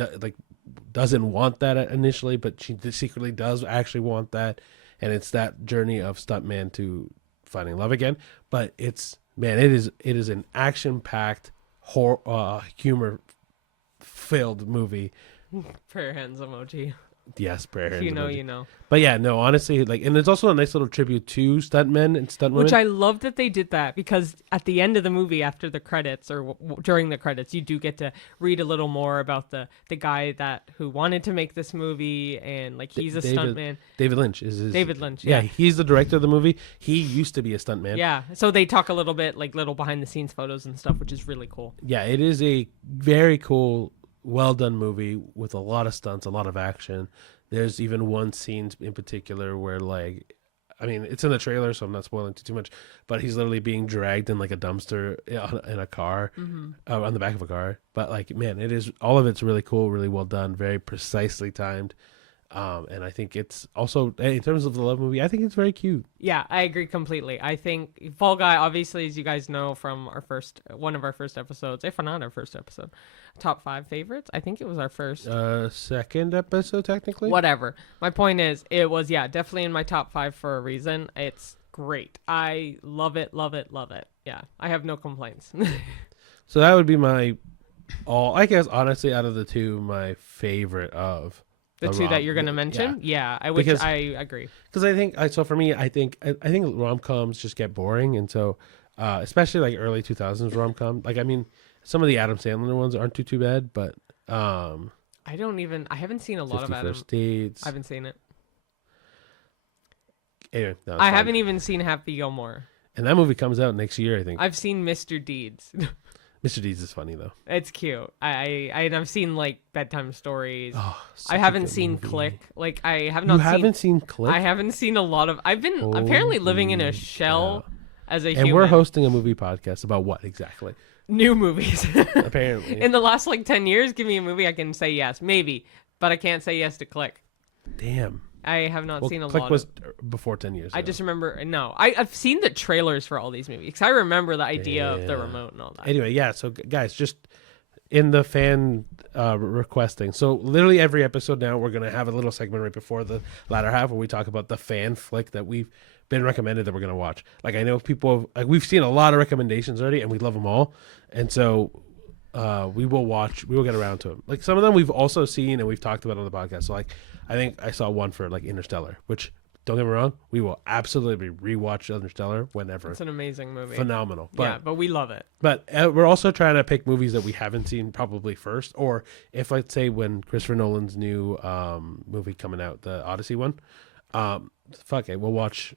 doesn't want that initially, but she secretly does actually want that, and it's that journey of stuntman to finding love again. But it is an action-packed horror humor filled movie. Prayer hands emoji. Yes, prayer hands. If you know, emoji. you know. But yeah, no, honestly, and it's also a nice little tribute to stuntmen and stuntwomen. Which I love that they did that, because at the end of the movie, after the credits or during the credits, you do get to read a little more about the guy who wanted to make this movie, and like he's a stuntman. David Lynch is his. David Lynch. Yeah, Yeah. he's the director of the movie. He used to be a stuntman. Yeah. So they talk a little bit, like little behind the scenes photos and stuff, which is really cool. Yeah, it is a very cool, well done movie with a lot of stunts, a lot of action. There's even one scene in particular where, like, I mean, it's in the trailer, so I'm not spoiling too much, but he's literally being dragged in like a dumpster in a car, on the back of a car. But like, man, all of it's really cool, really well done, very precisely timed. And I think it's also, in terms of the love movie, I think it's very cute. Yeah, I agree completely. I think Fall Guy, obviously, as you guys know from one of our first episodes, if not our first episode, top 5 favorites. I think it was our first. Second episode, technically. Whatever. My point is, it was, definitely in my top 5 for a reason. It's great. I love it, love it, love it. Yeah, I have no complaints. So that would be I guess, honestly, out of the two, my favorite of The two that you're going to mention? Yeah, I agree. Because for me, I think rom-coms just get boring. And so, especially like early 2000s rom-com, like, I mean, some of the Adam Sandler ones aren't too bad, but I haven't seen a lot of 50 Adam. First Dates. I haven't seen it. Anyway, no, I haven't even seen Happy Gilmore. And that movie comes out next year, I think. I've seen Mr. Deeds. Mr. Deeds is funny though. It's cute. I've seen like bedtime stories. Oh, I haven't seen Click. Like I have not. You haven't seen Click? I haven't seen a lot of. I've been apparently living in a shell as a human. And we're hosting a movie podcast about what exactly? New movies. Apparently. In the last like 10 years, give me a movie I can say yes, maybe, but I can't say yes to Click. Damn. I have not seen a Click lot. Was before 10 years ago. I just remember. No, I've seen the trailers for all these movies because I remember the idea of the remote and all that. Anyway, yeah. So guys, just in the fan requesting. So literally every episode now, we're gonna have a little segment right before the latter half where we talk about the fan flick that we've been recommended that we're gonna watch. Like I know people, like we've seen a lot of recommendations already, and we love them all. And so we will get around to them. Like some of them we've also seen and we've talked about on the podcast. So like I think I saw one for like Interstellar, which don't get me wrong, we will absolutely rewatch Interstellar whenever. It's an amazing movie. Phenomenal. But we love it. But we're also trying to pick movies that we haven't seen probably first, or if let's say when Christopher Nolan's new movie coming out, the Odyssey one, fuck it, we'll watch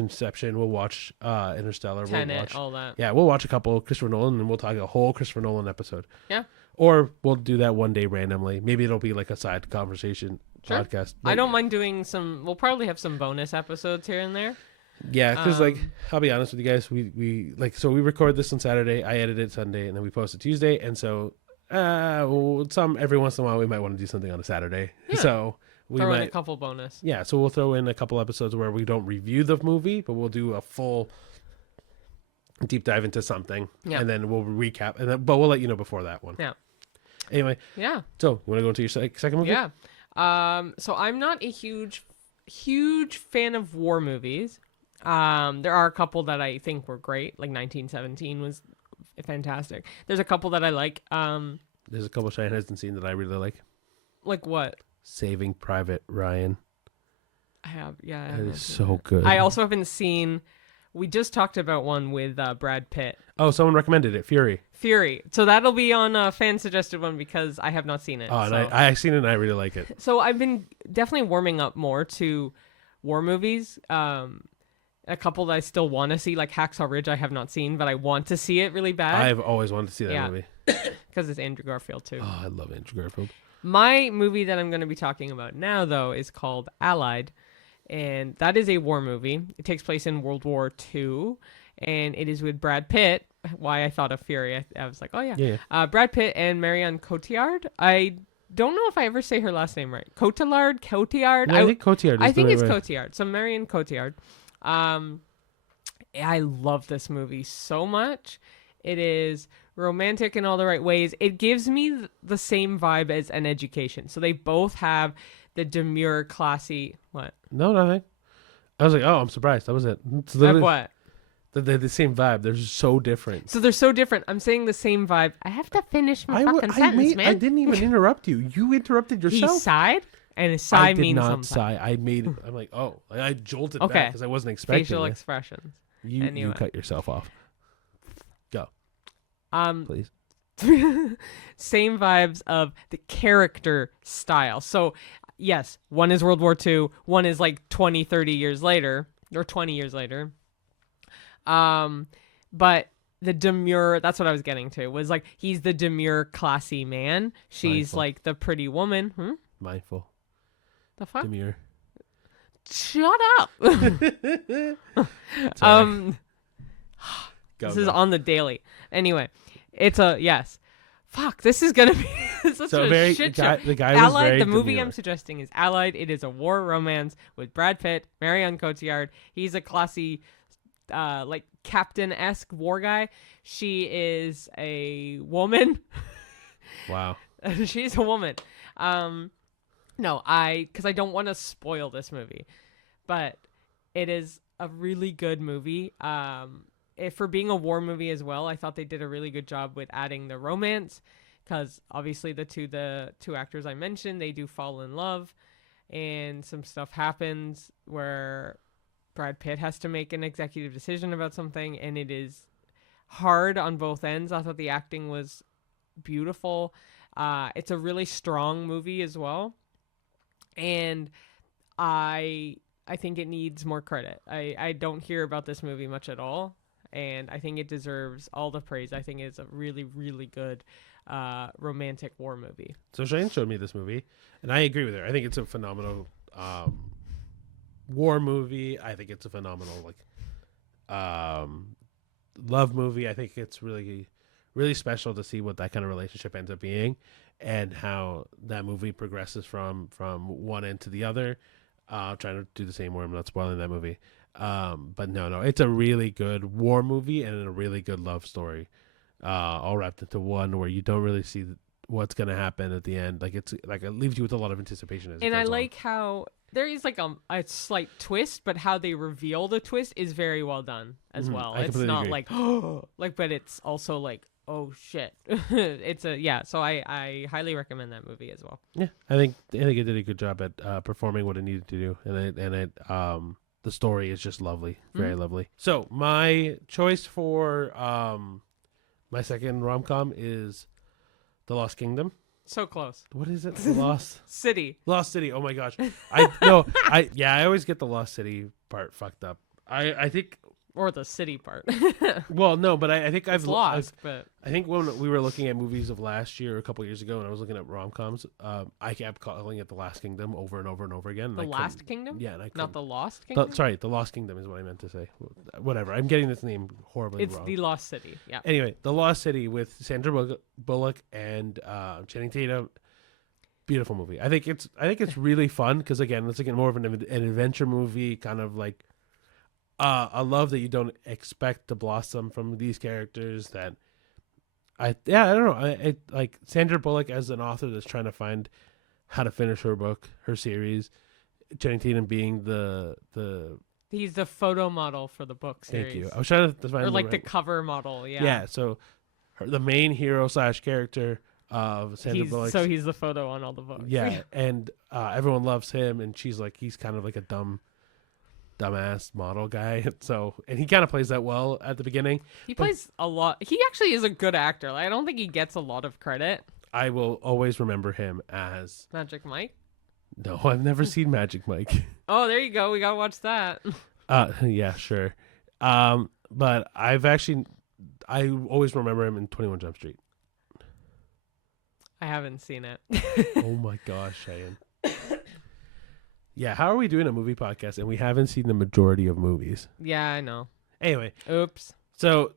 Inception, we'll watch Interstellar, Tenet, we'll watch all that. Yeah, we'll watch a couple of Christopher Nolan, and we'll talk a whole Christopher Nolan episode. Yeah. Or we'll do that one day randomly. Maybe it'll be like a side conversation podcast. I don't mind doing some. We'll probably have some bonus episodes here and there. Yeah, because like I'll be honest with you guys, we we record this on Saturday, I edit it Sunday, and then we post it Tuesday, and so every once in a while we might want to do something on a Saturday. Yeah. So we Throw in a might, couple bonus. yeah. So we'll throw in a couple episodes where we don't review the movie, but we'll do a full deep dive into something, Yeah. and then we'll recap, and then, but we'll let you know before that one. Yeah. Anyway, Yeah. so you want to go into your second movie? Yeah. So I'm not a huge fan of war movies. There are a couple that I think were great, like 1917 was fantastic. There's a couple that I like. There's a couple Cheyenne hasn't seen that I really like. Like what? Saving Private Ryan. I have, yeah. I That haven't is seen so it. good. I also haven't seen. We just talked about one with Brad Pitt. Oh, someone recommended it. Fury. So that'll be on a fan suggested one because I have not seen it. Oh, and so. I seen it and I really like it. So I've been definitely warming up more to war movies. A couple that I still want to see, like Hacksaw Ridge, I have not seen, but I want to see it really bad. I've always wanted to see that movie. Because it's Andrew Garfield too. Oh, I love Andrew Garfield. My movie that I'm going to be talking about now, though, is called Allied. And that is a war movie. It takes place in World War II. And it is with Brad Pitt. Why I thought of Fury. I was like, oh, yeah. Brad Pitt and Marion Cotillard. I don't know if I ever say her last name right. Cotillard? No, I think Cotillard. I think it's Cotillard. So Marion Cotillard. I love this movie so much. It is romantic in all the right ways. It gives me the same vibe as An Education. So they both have the demure, classy. What? No, nothing. I was like, oh, I'm surprised. That was it. It's Of what? They're the same vibe. They're just so different. So they're so different. I'm saying the same vibe. I have to finish my fucking sentence, man. I didn't even interrupt you. You interrupted yourself. He sighed, and his sigh means something. I did not sigh. I'm like, oh. I jolted back because I wasn't expecting Facial it. expressions. You cut yourself off. Go. Please. Same vibes of the character style. So, yes, one is World War II. One is like 20, 30 years later. Or 20 years later. But the demure, that's what I was getting to, was like, he's the demure, classy man. She's Mindful. like the pretty woman. Mindful. The fuck? Demure. Shut up. This is on the daily. Anyway, it's a, yes. Fuck, this is going to be such a shit show. The guy was Allied, very the movie demure. I'm suggesting is Allied. It is a war romance with Brad Pitt, Marion Cotillard. He's a classy, like captain-esque war guy. She is a woman. Wow. She's a woman. No, because I don't want to spoil this movie, but it is a really good movie. For being a war movie as well, I thought they did a really good job with adding the romance, because obviously the two actors I mentioned, they do fall in love, and some stuff happens where Brad Pitt has to make an executive decision about something, and it is hard on both ends. I thought the acting was beautiful. It's a really strong movie as well, and I think it needs more credit. I don't hear about this movie much at all, and I think it deserves all the praise. I think it's a really, really good romantic war movie. So Shane showed me this movie, and I agree with her. I think it's a phenomenal war movie. I think it's a phenomenal love movie. I think it's really, really special to see what that kind of relationship ends up being, and how that movie progresses from one end to the other. Trying to do the same where I'm not spoiling that movie. But no, it's a really good war movie and a really good love story, all wrapped into one, where you don't really see what's gonna happen at the end. Like it leaves you with a lot of anticipation. As and it I goes like how there is like a slight twist, but how they reveal the twist is very well done as well. It's not agree. like but it's also like, oh shit. So I highly recommend that movie as well. Yeah, I think it did a good job at performing what it needed to do, and the story is just lovely, very lovely. So my choice for my second rom-com is The Lost Kingdom. So close. What is it? The Lost City. Lost City. Oh my gosh. I always get the Lost City part fucked up. I think. Or the city part. Well, no, but I think I've lost. But I think when we were looking at movies of last year, a couple years ago, and I was looking at rom-coms, I kept calling it The Last Kingdom over and over and over again. The Last Kingdom? Yeah, and I not The Lost Kingdom? Sorry, The Lost Kingdom is what I meant to say. Whatever. I'm getting this name horribly wrong. It's The Lost City. Yeah. Anyway, The Lost City with Sandra Bullock and Channing Tatum. beautiful movie. I think it's really fun because again, it's more of an adventure movie, kind of like a love that you don't expect to blossom from these characters. That I don't know. I like Sandra Bullock as an author that's trying to find how to finish her book, her series. Channing Tatum being the He's the photo model for the book series. thank you. I was trying to find or like the cover model. Yeah. Yeah. So the main hero / character of Sandra Bullock. So he's the photo on all the books. Yeah, and everyone loves him, and he's kind of like a dumbass model guy. So, and he kind of plays that well at the beginning. He plays a lot. He actually is a good actor. Like, I don't think he gets a lot of credit. I will always remember him as Magic Mike. No, I've never seen Magic Mike. Oh, there you go. We gotta watch that. Yeah, sure. But I always remember him in 21 Jump Street. I haven't seen it. Oh my gosh, Cheyenne. Yeah, how are we doing a movie podcast and we haven't seen the majority of movies? Yeah, I know. Anyway. Oops. So,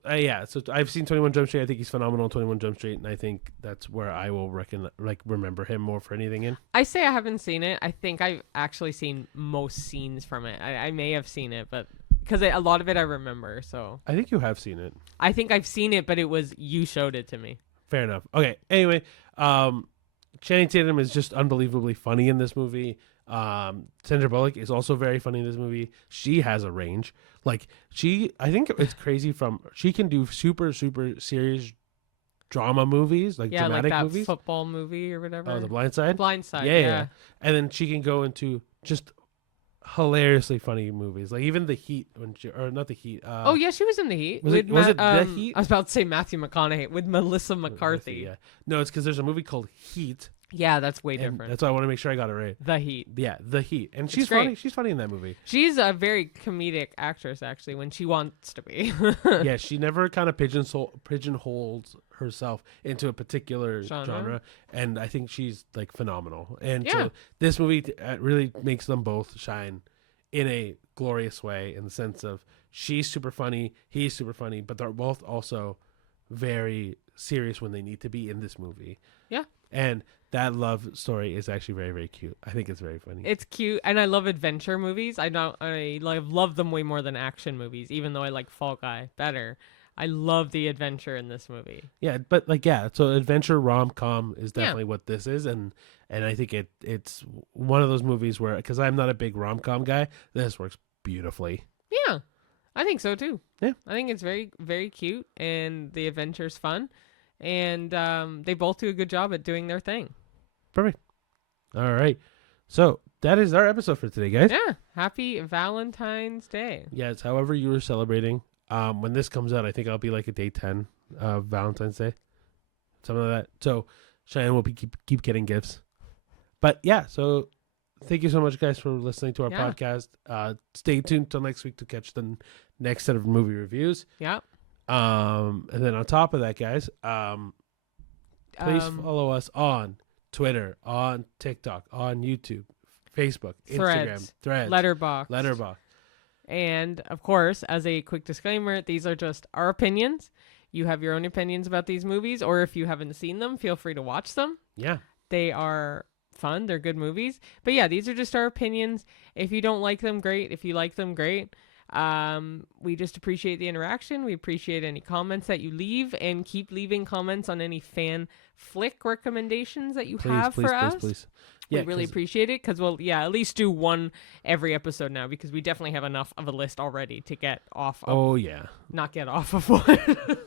so I've seen 21 Jump Street. I think he's phenomenal in 21 Jump Street, and I think that's where I will remember him more for anything in. I say I haven't seen it. I think I've actually seen most scenes from it. I may have seen it, but because a lot of it I remember, so. I think you have seen it. I think I've seen it, but you showed it to me. Fair enough. Okay, anyway, Channing Tatum is just unbelievably funny in this movie. Sandra Bullock is also very funny in this movie. She has a range. Like I think it's crazy she can do super, super serious drama movies, like dramatic like that movies. Football movie or whatever. Oh, The Blind Side? Blind Side, yeah. And then she can go into just hilariously funny movies. Like even The Heat, not The Heat. Oh, yeah, she was in The Heat. Was it The Heat? I was about to say Matthew McConaughey with Melissa McCarthy. Yeah. No, it's because there's a movie called Heat. Yeah, that's way different. That's why I want to make sure I got it right. The Heat. Yeah, The Heat. And she's great. funny. She's funny in that movie. She's a very comedic actress, actually, when she wants to be. Yeah, she never kind of pigeonholes herself into a particular genre. And I think she's like phenomenal. And so this movie really makes them both shine in a glorious way, in the sense of she's super funny, he's super funny, but they're both also very serious when they need to be in this movie. Yeah. And that love story is actually very, very cute. I think it's very funny. It's cute, and I love adventure movies. I love them way more than action movies, even though I like Fall Guy better. I love the adventure in this movie. Yeah, but so adventure rom-com is definitely what this is, and I think it's one of those movies where, because I'm not a big rom-com guy, this works beautifully. Yeah, I think so too. Yeah, I think it's very, very cute, and the adventure's fun, and they both do a good job at doing their thing. Perfect. All right. So that is our episode for today, guys. Yeah. Happy Valentine's Day. Yes. However you were celebrating. When this comes out, I think I'll be like a day 10 of Valentine's Day. Something like that. So Cheyenne will keep getting gifts. But yeah, so thank you so much, guys, for listening to our podcast. Stay tuned till next week to catch the next set of movie reviews. Yeah. And then on top of that, guys, please follow us on Twitter, on TikTok, on YouTube, Facebook, Instagram, Threads, Letterboxd. And of course, as a quick disclaimer, these are just our opinions. You have your own opinions about these movies, or if you haven't seen them, feel free to watch them. Yeah. They are fun. They're good movies. But yeah, these are just our opinions. If you don't like them, great. If you like them, great. We just appreciate the interaction. We appreciate any comments that you leave, and keep leaving comments on any fan flick recommendations that you have for us. Please. Yeah, we really appreciate it, because we'll at least do one every episode now, because we definitely have enough of a list already to get off of. Not get off of one.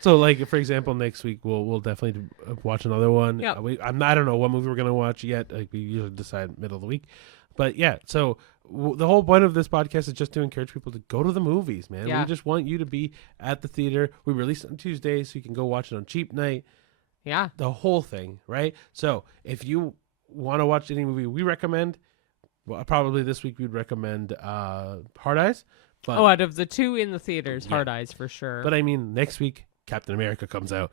So, like, for example, next week we'll definitely watch another one. Yeah. I don't know what movie we're gonna watch yet. Like, we usually decide middle of the week. But yeah, so the whole point of this podcast is just to encourage people to go to the movies, man. Yeah. We just want you to be at the theater. We release it on Tuesdays, so you can go watch it on cheap night. Yeah. The whole thing, right? So if you want to watch any movie we recommend, well, probably this week we'd recommend Hard Eyes. But, out of the two in the theaters, Hard Eyes for sure. But I mean, next week, Captain America comes out.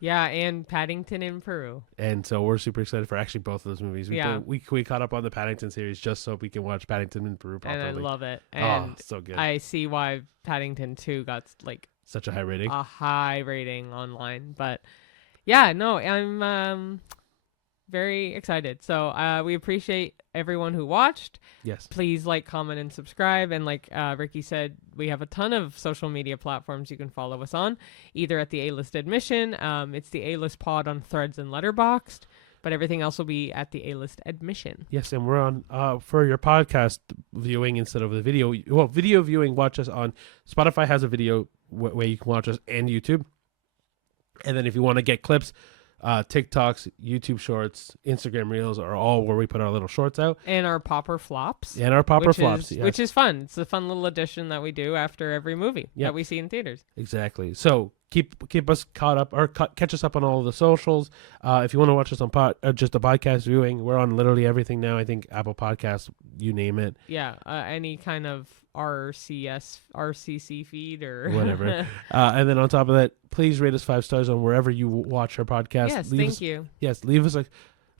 Yeah, and Paddington in Peru. And so we're super excited for actually both of those movies. We caught up on the Paddington series just so we can watch Paddington in Peru properly. And I love it. And so good. I see why Paddington 2 got like such a high rating. A high rating online. But yeah, no, I'm very excited. So we appreciate everyone who watched. Yes. Please like, comment, and subscribe. And like Ricky said, we have a ton of social media platforms you can follow us on, either at the A-List Admission. It's the A-List Pod on Threads and Letterboxd. But everything else will be at the A-List Admission. Yes, and we're on for your podcast viewing instead of the video. Well, video viewing, watch us on Spotify has a video way you can watch us, and YouTube. And then if you want to get clips, TikToks, YouTube Shorts, Instagram Reels are all where we put our little shorts out. And our popper flops. And our popper flops, yes. Which is fun. It's a fun little addition that we do after every movie that we see in theaters. Exactly. So keep us caught up, or catch us up on all of the socials. If you want to watch us on just a podcast viewing, we're on literally everything now. I think Apple Podcasts, you name it. Yeah, any kind of RCC feed or whatever. And then on top of that, please rate us 5 stars on wherever you watch our podcast. Yes, thank you. Yes, leave us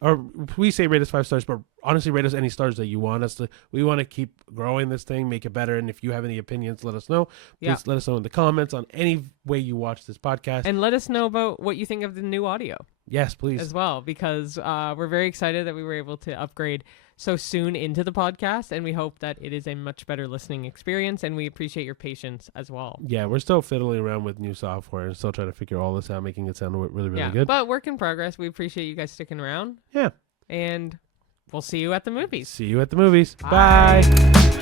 or we say rate us 5 stars, but honestly, rate us any stars that you want us to. We want to keep growing this thing, make it better. And if you have any opinions, let us know. Please let us know in the comments on any way you watch this podcast. And let us know about what you think of the new audio. Yes, please. As well, because we're very excited that we were able to upgrade so soon into the podcast, and we hope that it is a much better listening experience, and we appreciate your patience as well. Yeah, we're still fiddling around with new software and still trying to figure all this out, making it sound really, really good. But work in progress. We appreciate you guys sticking around. Yeah. And we'll see you at the movies. See you at the movies. Bye.